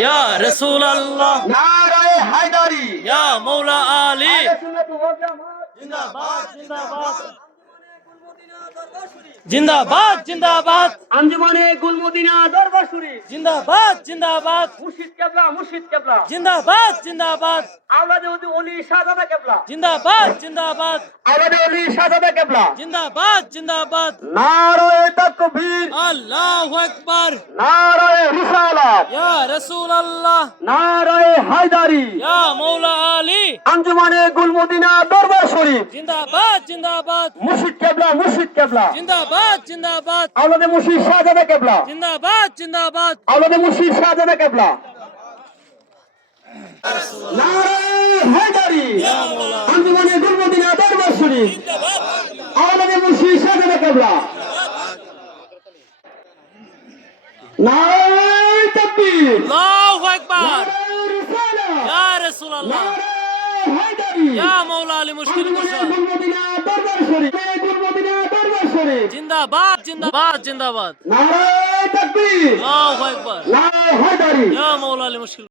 ইয়া রসুল আল্লাহ নারায়ে হায়দারি। ইয়া মৌলা আলী। জিন্দাবাদ জিন্দাবাদ। জিন্দাবাদ জিন্দাবাদ। আঞ্জুমানে গুলমদিনা দরবার শরীফ জিন্দাবাদ জিন্দাবাদ। মুর্শিদ কেবলা মুর্শিদ কেবলা। জিন্দাবাদ জিন্দাবাদ। আওলাদে ওলি শাহজাদা কেবলা। জিন্দাবাদ জিন্দাবাদ। আওলাদে ওলি শাহজাদা কেবলা। জিন্দাবাদ জিন্দাবাদ। নারায়ে তাকবীর। আল্লাহু আকবার। নারায়ে রিসালাত ইয়া রাসূল নারায়ে হায়দারি। ইয়া মৌলা আলী। আঞ্জুমানে গুলমদিনা দরবার শরীফ। জিন্দাবাদ জিন্দাবাদ। মুর্শিদ কেবলা মুর্শিদ কেবলা। জিন্দাবাদ জিন্দাবাদ। আওলাদে মুর্শিদ শাহজাদা কেবলা। জিন্দাবাদ জিন্দাবাদ। আওলাদে মুর্শিদ শাহজাদা কেবলা। নারায়ে হায়দারি। আঞ্জুমানে গুলমদিনা দরবার শরীফ। আওলাদে মুর্শিদ শাহজাদা কেবলা। নারায়ে তাকবীর আল্লাহু আকবার। ইয়া রাসূলুল্লাহ। ইয়া মৌলা আলী মুশকিল কুশা জিন্দাবাদ জিন্দাবাদ জিন্দাবাদ। নারায়ে তাকবীর। আল্লাহু আকবার। ইয়া মৌলা আলী মুশকিল